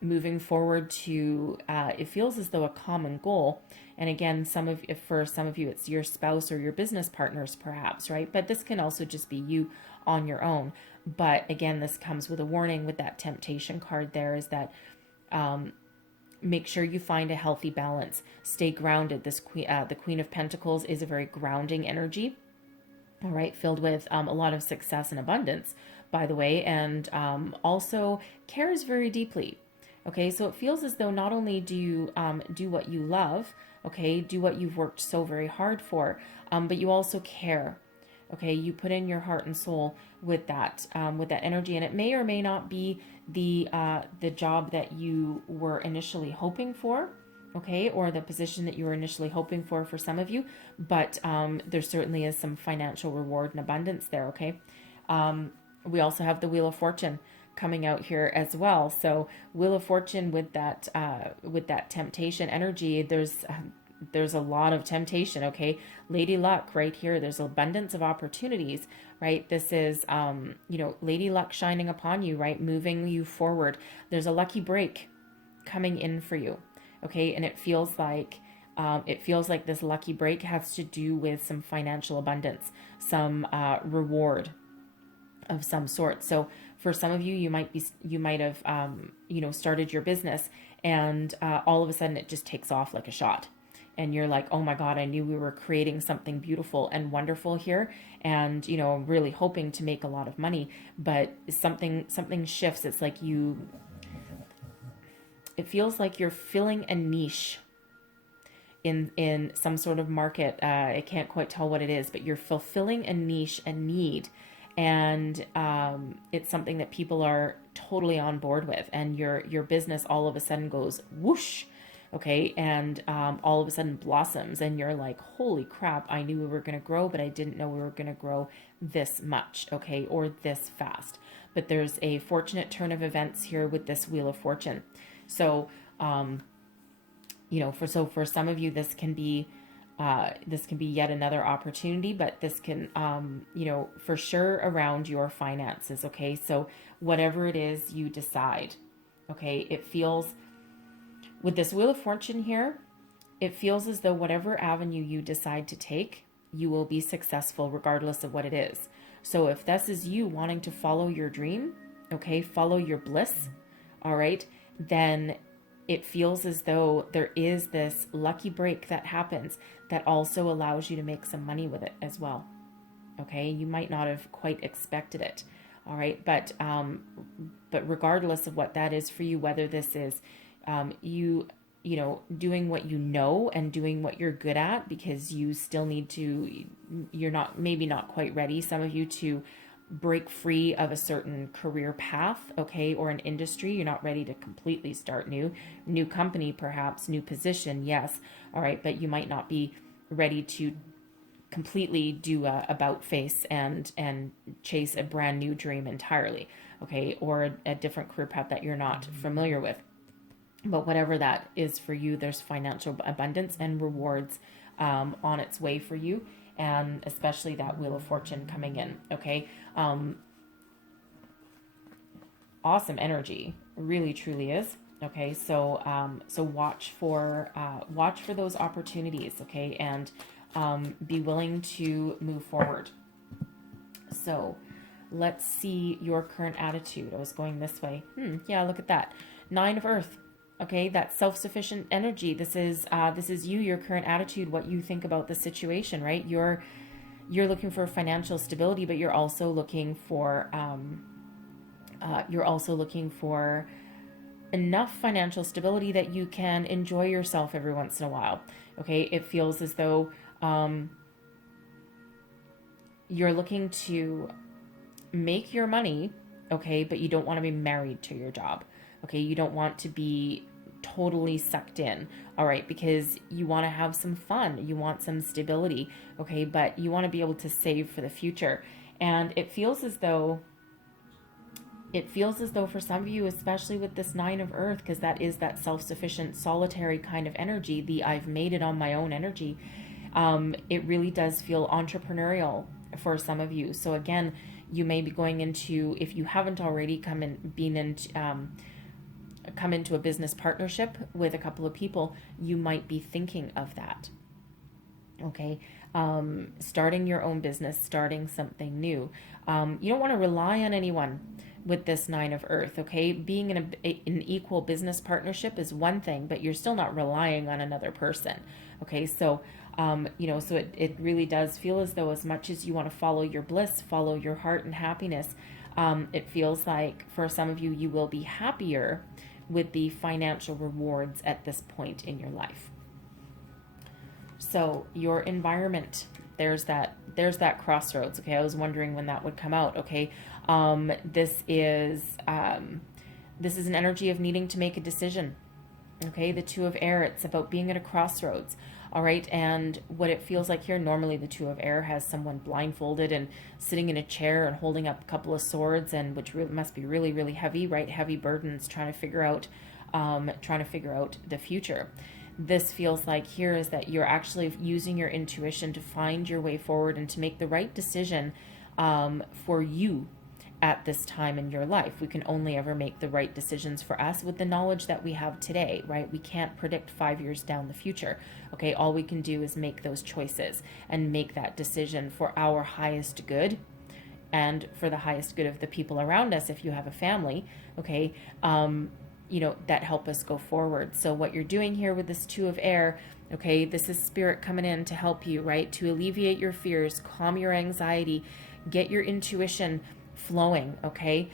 moving forward to, it feels as though a common goal. And again, for some of you, it's your spouse or your business partners perhaps, right? But this can also just be you on your own. But again, this comes with a warning with that temptation card there, is that make sure you find a healthy balance. Stay grounded. This the Queen of Pentacles is a very grounding energy, all right, filled with a lot of success and abundance, by the way, and also cares very deeply. Okay, so it feels as though not only do you do what you love, okay, do what you've worked so very hard for, but you also care. Okay, you put in your heart and soul with that energy, and it may or may not be the job that you were initially hoping for, okay, or the position that you were initially hoping for some of you, but there certainly is some financial reward and abundance there, okay. We also have the Wheel of Fortune coming out here as well. So Wheel of Fortune with that temptation energy, there's a lot of temptation, okay? Lady Luck right here. There's abundance of opportunities, right? This is, you know, Lady Luck shining upon you, right? Moving you forward. There's a lucky break coming in for you, okay? And it feels like this lucky break has to do with some financial abundance, some reward of some sort. So for some of you, you might have, you know, started your business, and all of a sudden it just takes off like a shot. And you're like, oh my God, I knew we were creating something beautiful and wonderful here. And, you know, really hoping to make a lot of money, but something shifts. It's like it feels like you're filling a niche in some sort of market. I can't quite tell what it is, but you're fulfilling a niche, a need. And it's something that people are totally on board with. And your business all of a sudden goes whoosh, okay, and all of a sudden blossoms, and you're like, holy crap, I knew we were going to grow, but I didn't know we were going to grow this much, okay, or this fast. But there's a fortunate turn of events here with this Wheel of Fortune. So, you know, for some of you, this can be yet another opportunity, but this can, you know, for sure around your finances, okay? So whatever it is you decide, okay, it feels, with this Wheel of Fortune here, it feels as though whatever avenue you decide to take, you will be successful regardless of what it is. So if this is you wanting to follow your dream, okay, follow your bliss, all right, then it feels as though there is this lucky break that happens that also allows you to make some money with it as well. Okay, you might not have quite expected it. All right, but regardless of what that is for you, whether this is you doing what you know and doing what you're good at, because you still need to, you're not, maybe not quite ready, some of you, to break free of a certain career path, okay, or an industry. You're not ready to completely start new company, perhaps new position, yes, all right, but you might not be ready to completely do a about face and chase a brand new dream entirely, okay, or a different career path that you're not familiar with. But whatever that is for you, there's financial abundance and rewards on its way for you, and especially that Wheel of Fortune coming in, okay? Awesome energy, really truly is. Okay, so so watch for those opportunities, okay, and be willing to move forward. So let's see your current attitude. I was going this way. Yeah, look at that. 9 of Earth. Okay, that self-sufficient energy. This is you, your current attitude, what you think about the situation, right? You're looking for financial stability, but you're also looking for enough financial stability that you can enjoy yourself every once in a while. Okay, it feels as though you're looking to make your money, okay, but you don't want to be married to your job. Okay, you don't want to be totally sucked in, all right, because you want to have some fun, you want some stability, okay, but you want to be able to save for the future. And it feels as though for some of you, especially with this 9 of Earth, because that is that self-sufficient, solitary kind of energy, the I've made it on my own energy, it really does feel entrepreneurial for some of you. So again, you may be going into, if you haven't already come into a business partnership with a couple of people, you might be thinking of that. Okay, starting your own business, starting something new. You don't want to rely on anyone with this 9 of Earth, okay? Being in an equal business partnership is one thing, but you're still not relying on another person, okay? So, so it really does feel as though, as much as you want to follow your bliss, follow your heart and happiness, it feels like for some of you, you will be happier with the financial rewards at this point in your life. So your environment, there's that crossroads. Okay, I was wondering when that would come out. Okay, this is an energy of needing to make a decision. Okay, the 2 of Air, it's about being at a crossroads. All right, and what it feels like here, normally the 2 of Air has someone blindfolded and sitting in a chair and holding up a couple of swords, and which must be really, really heavy, right? Heavy burdens, trying to figure out the future. This feels like here is that you're actually using your intuition to find your way forward and to make the right decision for you at this time in your life. We can only ever make the right decisions for us with the knowledge that we have today, right? We can't predict 5 years down the future. Okay, all we can do is make those choices and make that decision for our highest good and for the highest good of the people around us if you have a family, okay, that help us go forward. So what you're doing here with this 2 of Air, okay, this is spirit coming in to help you, right? To alleviate your fears, calm your anxiety, get your intuition flowing, okay?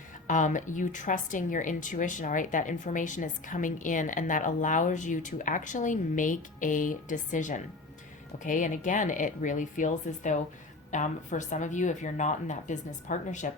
You trusting your intuition, all right? That information is coming in and that allows you to actually make a decision, okay? And again, it really feels as though for some of you, if you're not in that business partnership,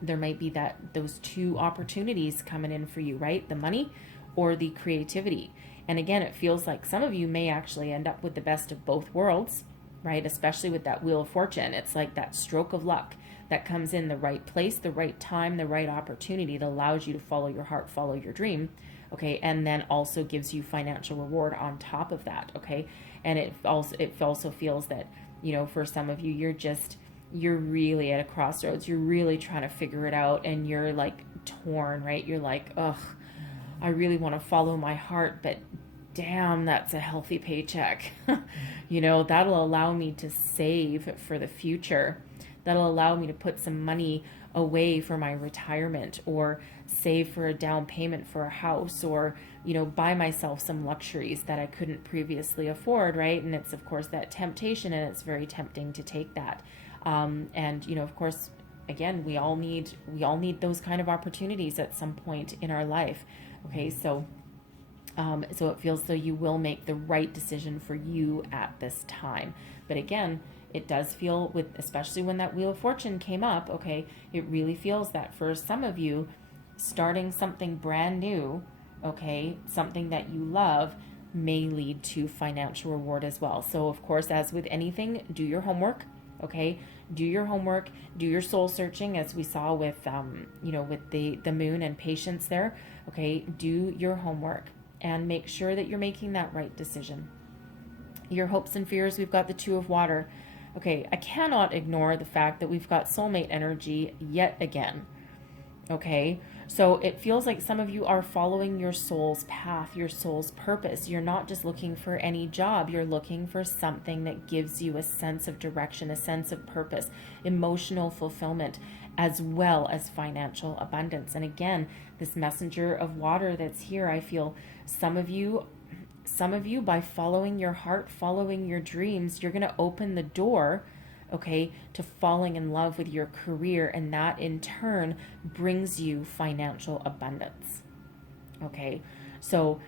there might be those 2 opportunities coming in for you, right? The money or the creativity. And again, it feels like some of you may actually end up with the best of both worlds, right? Especially with that Wheel of Fortune. It's like that stroke of luck that comes in the right place, the right time, the right opportunity that allows you to follow your heart, follow your dream, okay? And then also gives you financial reward on top of that, okay? And it also feels that, for some of you, you're really at a crossroads. You're really trying to figure it out and you're like torn, right? You're like, ugh, I really want to follow my heart, but damn, that's a healthy paycheck. That'll allow me to save for the future. That'll allow me to put some money away for my retirement or save for a down payment for a house or, buy myself some luxuries that I couldn't previously afford, right? And it's, of course, that temptation, and it's very tempting to take that. And, of course, again, we all need those kind of opportunities at some point in our life. Okay, so So it feels though you will make the right decision for you at this time. But again, it does feel, with especially when that Wheel of Fortune came up, okay, it really feels that for some of you, starting something brand new, okay, something that you love, may lead to financial reward as well. So of course, as with anything, do your homework, okay? Do your homework, do your soul searching, as we saw with, with the moon and patience there, okay? Do your homework and make sure that you're making that right decision. Your hopes and fears, we've got the Two of Water. Okay, I cannot ignore the fact that we've got soulmate energy yet again. Okay, so it feels like some of you are following your soul's path, your soul's purpose. You're not just looking for any job. You're looking for something that gives you a sense of direction, a sense of purpose, emotional fulfillment, as well as financial abundance. And again, this messenger of water that's here, I feel some of you, by following your heart, following your dreams, you're going to open the door, okay, to falling in love with your career, and that in turn brings you financial abundance. Okay, so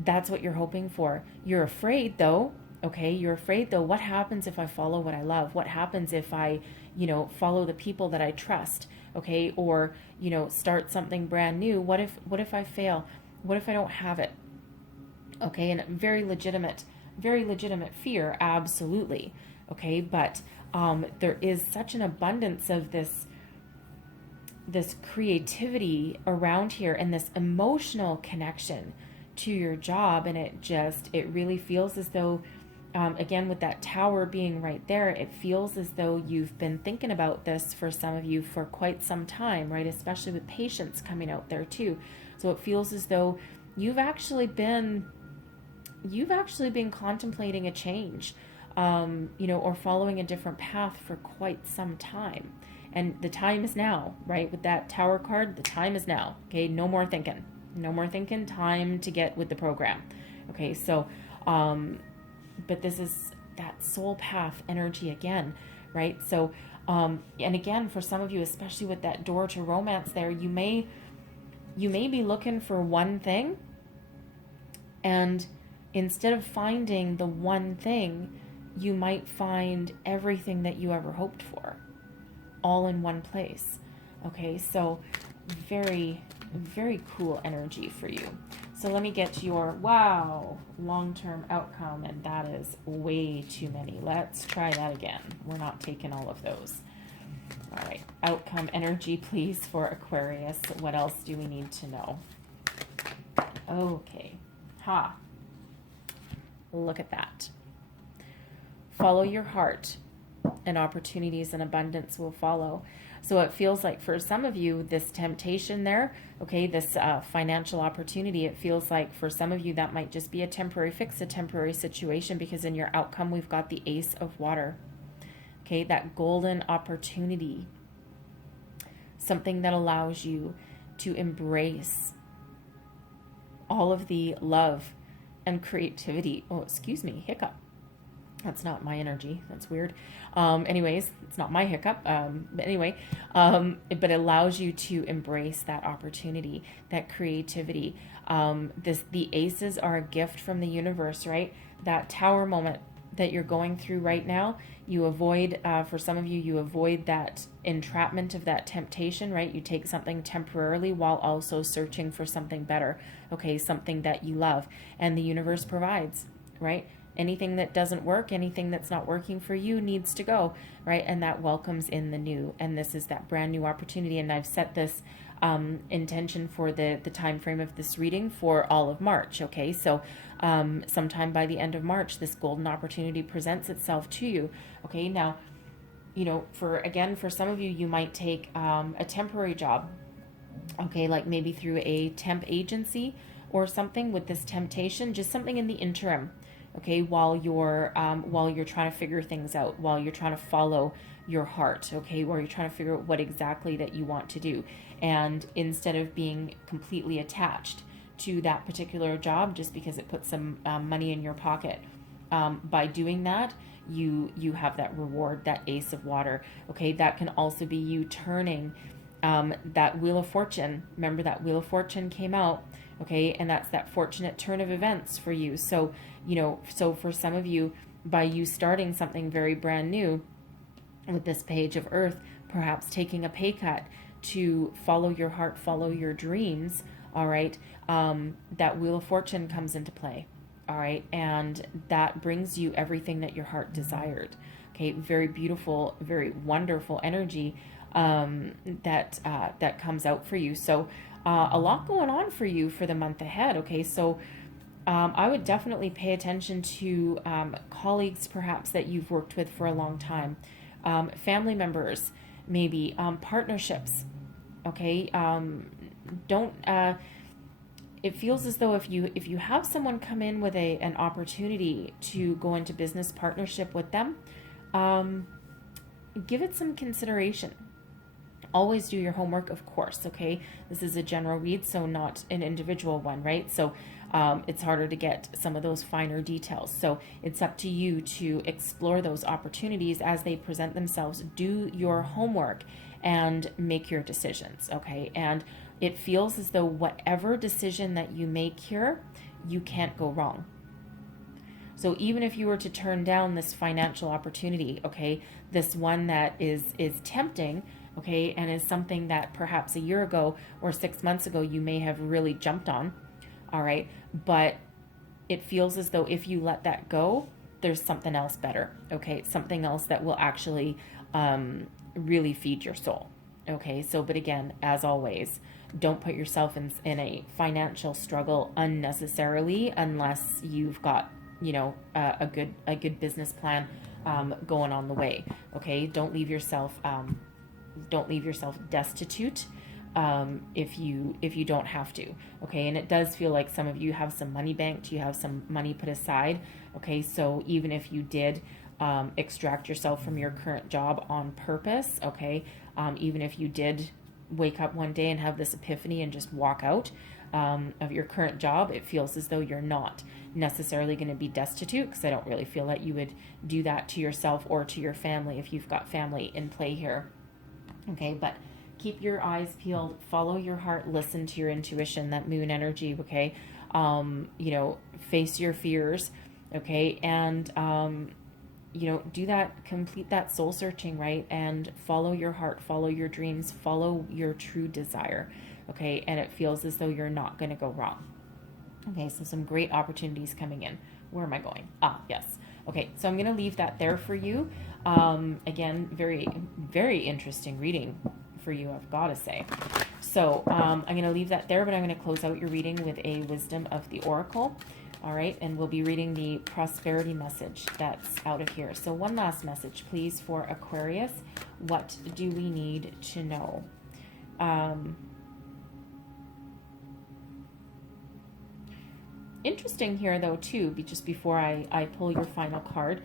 that's what you're hoping for. You're afraid though, okay, what happens if I follow what I love? What happens if I, follow the people that I trust, okay, or, start something brand new? What if I fail? What if I don't have it? Okay, and very legitimate fear, absolutely. Okay, but there is such an abundance of this creativity around here, and this emotional connection to your job, and it really feels as though, again, with that Tower being right there, it feels as though you've been thinking about this for some of you for quite some time, right? Especially with Patience coming out there too. So it feels as though you've actually been contemplating a change, or following a different path for quite some time. And the time is now, right? With that Tower card, the time is now. Okay, no more thinking. Time to get with the program. Okay, so, but this is that soul path energy again, right? So, and again, for some of you, especially with that door to romance there, you may be looking for one thing, and instead of finding the one thing, you might find everything that you ever hoped for, all in one place. Okay, so very, very cool energy for you. So let me get your, wow, long-term outcome, and that is way too many. Let's try that again. We're not taking all of those. All right, outcome energy, please, for Aquarius. What else do we need to know? Okay, look at that. Follow your heart, and opportunities and abundance will follow. So it feels like for some of you, this temptation there, okay, this financial opportunity, it feels like for some of you that might just be a temporary fix, a temporary situation, because in your outcome we've got the Ace of Water. Okay, that golden opportunity, something that allows you to embrace all of the love and creativity. Oh, excuse me, hiccup. That's not my energy. That's weird. Anyways, it's not my hiccup. But anyway, but it allows you to embrace that opportunity, that creativity. The aces are a gift from the universe, right? That Tower moment that you're going through right now, you avoid, for some of you, you avoid that entrapment of that temptation, right? You take something temporarily while also searching for something better, okay? Something that you love, and the universe provides, right? Anything that doesn't work, anything that's not working for you needs to go, right? And that welcomes in the new. And this is that brand new opportunity. And I've set this intention for the time frame of this reading for all of March, okay? So sometime by the end of March, this golden opportunity presents itself to you, okay? Now, for some of you, you might take a temporary job, okay? Like maybe through a temp agency or something with this temptation, just something in the interim, okay, while you're trying to figure things out, while you're trying to follow your heart, okay, while you're trying to figure out what exactly that you want to do. And instead of being completely attached to that particular job just because it puts some money in your pocket, by doing that, you have that reward, that Ace of Water, okay? That can also be you turning that Wheel of Fortune. Remember that Wheel of Fortune came out, Okay, and that's that fortunate turn of events for you. So, so for some of you, by you starting something very brand new with this Page of Earth, perhaps taking a pay cut to follow your heart, follow your dreams, all right, that Wheel of Fortune comes into play, all right, and that brings you everything that your heart desired. Okay, very beautiful, very wonderful energy that comes out for you. So a lot going on for you for the month ahead. Okay, so I would definitely pay attention to colleagues perhaps that you've worked with for a long time, family members, maybe partnerships. Okay, don't. It feels as though if you have someone come in with an opportunity to go into business partnership with them, give it some consideration. Always do your homework, of course, okay? This is a general read, so not an individual one, right? So it's harder to get some of those finer details. So it's up to you to explore those opportunities as they present themselves. Do your homework and make your decisions, okay? And it feels as though whatever decision that you make here, you can't go wrong. So even if you were to turn down this financial opportunity, okay, this one that is tempting, okay, and is something that perhaps a year ago or 6 months ago you may have really jumped on, all right, but it feels as though if you let that go, there's something else better, okay, something else that will actually really feed your soul, okay? So, but again, as always, don't put yourself in a financial struggle unnecessarily unless you've got, a good business plan going on the way, okay? Don't leave yourself destitute if you don't have to, okay? And it does feel like some of you have some money banked, you have some money put aside, okay? So even if you did extract yourself from your current job on purpose, okay, even if you did wake up one day and have this epiphany and just walk out of your current job, it feels as though you're not necessarily going to be destitute, because I don't really feel that you would do that to yourself or to your family if you've got family in play here. Okay, but keep your eyes peeled, follow your heart, listen to your intuition, that moon energy, okay? Face your fears, okay? And, do that, complete that soul searching, right? And follow your heart, follow your dreams, follow your true desire, okay? And it feels as though you're not going to go wrong. Okay, so some great opportunities coming in. Where am I going? Yes. Okay, so I'm going to leave that there for you. Again, very, very interesting reading for you, I've got to say. So I'm going to leave that there, but I'm going to close out your reading with a wisdom of the oracle. All right, and we'll be reading the prosperity message that's out of here. So one last message, please, for Aquarius. What do we need to know? Interesting here, though, too, just before I pull your final card.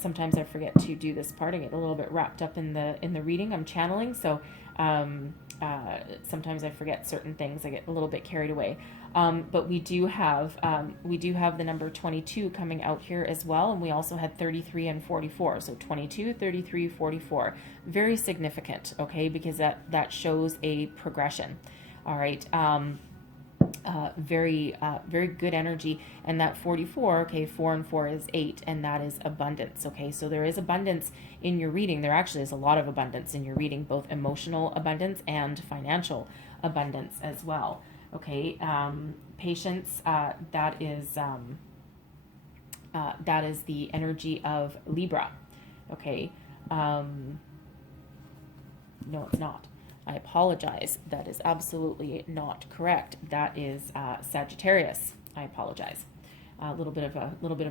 Sometimes I forget to do this part. I get a little bit wrapped up in the reading I'm channeling, so sometimes I forget certain things. I get a little bit carried away. But we do have the number 22 coming out here as well, and we also had 33 and 44. So 22, 33, 44. Very significant, okay, because that shows a progression. All right. Very good energy. And that 44, okay, 4 and 4 is 8, and that is abundance, okay? So there is abundance in your reading. There actually is a lot of abundance in your reading, both emotional abundance and financial abundance as well, okay? Patience, that is the energy of Libra, okay? No, it's not. I apologize. That is absolutely not correct. That is Sagittarius. I apologize. A little bit of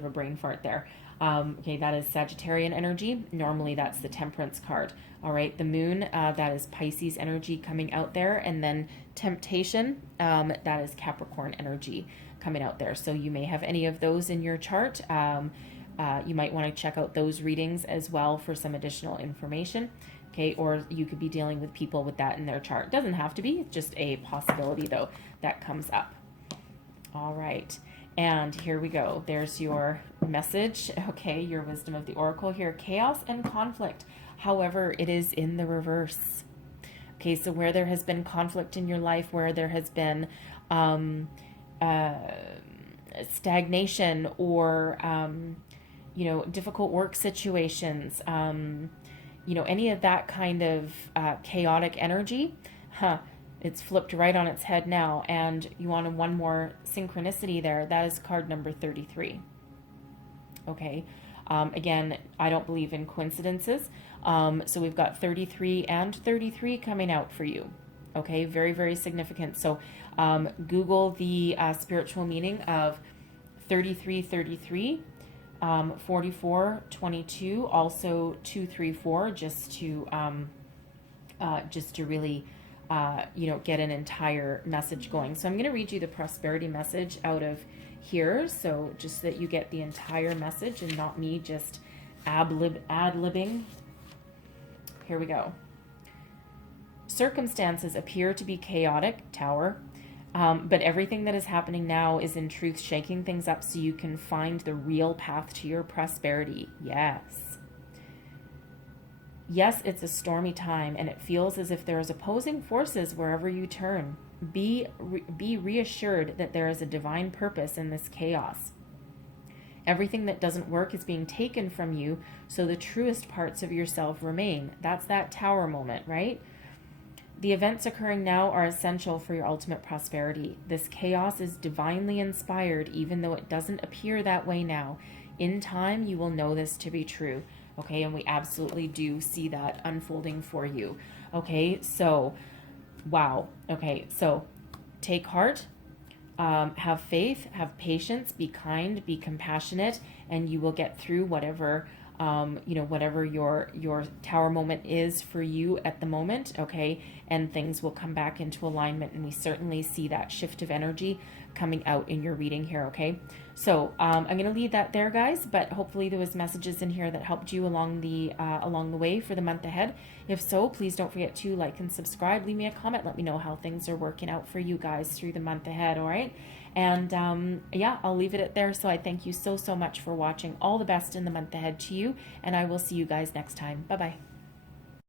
a brain fart there. Okay, that is Sagittarian energy. Normally, that's the Temperance card. All right, the Moon, that is Pisces energy coming out there, and then Temptation, that is Capricorn energy coming out there. So you may have any of those in your chart. You might want to check out those readings as well for some additional information. Okay, or you could be dealing with people with that in their chart. Doesn't have to be, it's just a possibility though that comes up. All right, and here we go. There's your message, okay, your wisdom of the oracle here. Chaos and conflict, however, it is in the reverse. Okay, so where there has been conflict in your life, where there has been stagnation or, difficult work situations, any of that kind of chaotic energy, it's flipped right on its head now. And you wanted one more synchronicity there. That is card number 33. Okay. Again, I don't believe in coincidences. So we've got 33 and 33 coming out for you. Okay. Very, very significant. So Google the spiritual meaning of 3333. 4422, also 234, just to really get an entire message going. So I'm going to read you the prosperity message out of here, so just so that you get the entire message and not me just ad-libbing. Here we go. Circumstances appear to be chaotic, Tower. But everything that is happening now is in truth shaking things up so you can find the real path to your prosperity. Yes. Yes, it's a stormy time and it feels as if there is opposing forces wherever you turn. Be reassured that there is a divine purpose in this chaos. Everything that doesn't work is being taken from you, so the truest parts of yourself remain. That's that Tower moment, right? The events occurring now are essential for your ultimate prosperity. This chaos is divinely inspired, even though it doesn't appear that way now. In time, you will know this to be true. Okay, and we absolutely do see that unfolding for you. Okay, so, wow. Okay, so take heart, have faith, have patience, be kind, be compassionate, and you will get through whatever whatever your Tower moment is for you at the moment, okay? And things will come back into alignment, and we certainly see that shift of energy coming out in your reading here, okay? So I'm going to leave that there, guys, but hopefully there was messages in here that helped you along the way for the month ahead. If so, please don't forget to like and subscribe. Leave me a comment. Let me know how things are working out for you guys through the month ahead, all right? And I'll leave it at there. So I thank you so much for watching. All the best in the month ahead to you, and I will see you guys next time. Bye-bye.